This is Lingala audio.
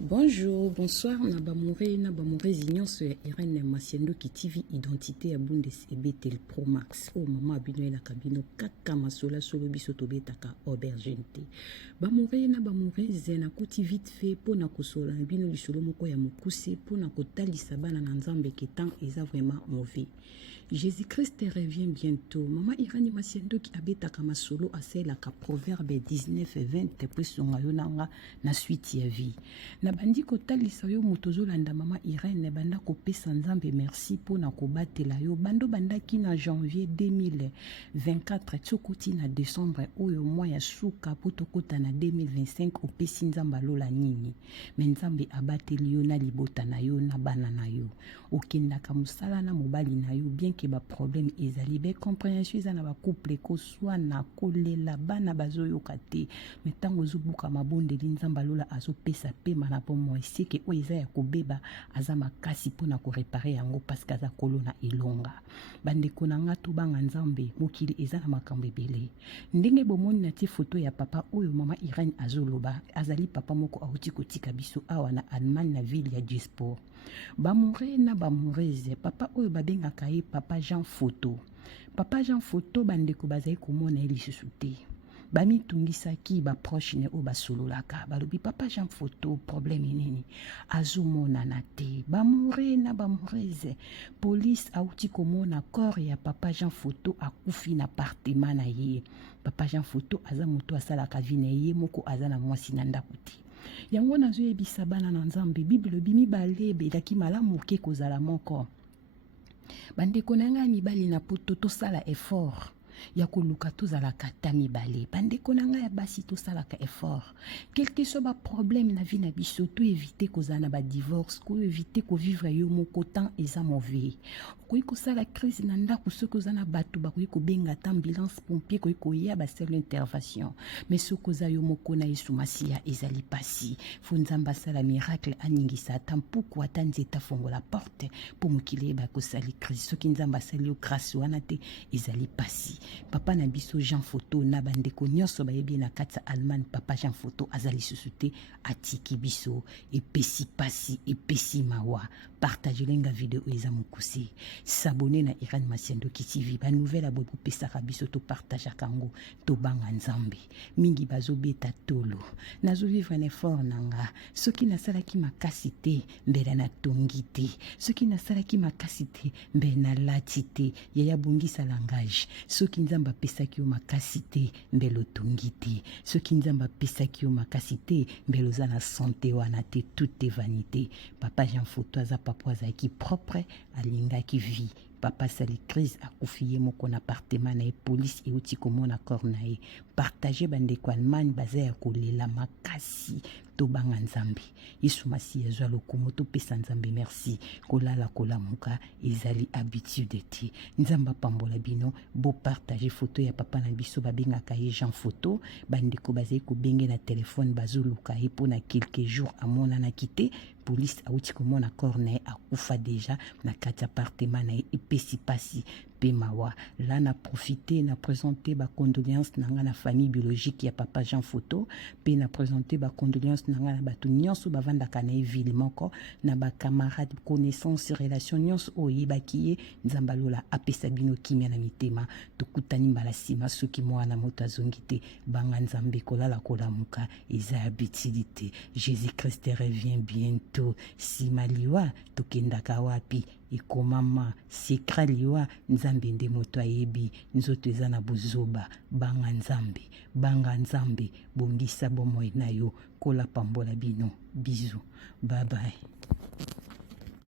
Bonjour, bonsoir, Nabamore Zignon sur Irène Masiendo qui TV Identité à Bundes Ebetel Pro Max. Oh maman abino la cabino kaka masola solo biso tobetaka aubergente. Bamore zena kuti vite fait pour na kosola bino lisolo moko ya mokuse pour na kotalisa bana na nzambe ketan eza vraiment mauvais. Jésus-Christ revient bientôt. Maman Irène Masiendo qui abetaka masolo asela ka proverbe 19:20 puis songayonanga na suite ya vie. Na bandi kotalisa yo motozo landa mama Irène banda kopesa nzambe merci po na kobatela yo bando bandaki na janvier 2024 tsokoti na décembre oyo mois ya suka po tokota na 2025 opesi nzamba lola nini me nzambe abateli yo na libota na yo na bana na yo okendaka mosala na mobali na yo bien ke ba problème ezali be compréhension eza na ba couple ko soit na kolela bana bazoyoka te me ntango ozobuka mabondeli nzamba lola azopesa pema na pomo esike oyo eza ya kobeba aza makasi mpona korepare yango paske aza kolo na elonga bandeko na nga tobanga nzambe mokili eza na makambo ebele ndenge bomoni na tie foto ya papa oyo mama Irène azoloba azali papa moko auti kotika biso awa na Allemagne na ville ya Duisburg bamore na bamoreze papa oyo babengaka ye papa Jean Photo bandeko bazali komona ye lisusu te bamitungisaki baproche ne oyo basololaka balobi papa Jean Photo problème nini azomonana te bamore na bamoreze police auti komona corps ya papa Jean Photo akufi na appartement na ye papa Jean Photo aza moto asalaka vi na ye moko aza na mwasi na ndako te yango nazoyebisa bana na nzambe bible bimibale ebelaki malamu ke kozala moko bandeko na ngai mibali na poto tosala effort ya koluka tozalaka ta mibale bandeko na ngai ya basi tosalaka effort quelque soit ba problème na vie na biso to éviter kozala na ba divorce ko éviter ko vivre yo moko temps eza mauvais koyi kosala crise na ndako soki oza na bato bakoyi kobenga ta ambulance pompier koyi koya basala intervention mais soki oza yo moko na Yesu Masiya ezali pasi fo nzambe asala miracle aningisa ata mpuku ata nzeta fongola porte po mokili yeba kosali crise soki nzambe asali yo grâce wana te ezali pasi papa na biso Jean Photo na bandeko nyonso bayebi na kati ya Allemagne papa Jean Photo azali susu te atiki biso epesi pasi epesi mawa partage lenga video eza mokuse s'abonner na Irène Masiendo TV ba nouvelle abo pesaka biso to partage kango to banga nzambe mingi bazobeta tolo nazo vivre un effort nanga soki nasalaki makasi te mbela na tongi te soki nasalaki makasi te mbe na lati te yaya bongisa langage soki nzamba pesaki yo makasi te mbelo tongi te soki nzamba pesaki yo makasi te mbelo za na santé wana te toute vanité papa Jean Photo aza papa azaki propre alingaki vie papa sali crise akufi ye moko na appartement na ye police euti komona corps na ye partage bandeko Allemagne baza ya kolela makasi tobanga nzambe Yesu Masiya azwa lokumu topesa nzambe merci kolala kolamuka ezali habitude te nzamba pambola bino bo partage photo ya papa na biso babengaka ye Jean Photo bandeko bazali kobenge na telefone bazoluka ye mpona quelques jours amonanaki te police auti komona corps na ye akufa deja na kati appartement na ye epesi pasi pe mawa là na profité na présenter ba condoléances nanga na famille biologique ya papa Jean Photo pe na présenter ba condoléances nanga na bato nyonso bavandaka na ville moko na ba camarade connaissance relation nyonso oyebaki ye nzamba lola apesa bino kimia na mitema tokutani mbala sima soki mwana moto azongi te banga nzambe kolala kolamuka eza habitude Jésus-Christ revient bientôt simaliwa tokendaka wapi ekomama sekra liwa nzambe nde moto ayebi nzoto eza na bozoba banga nzambe bongisa bomoi na yo kola pambola bino bisous bye bye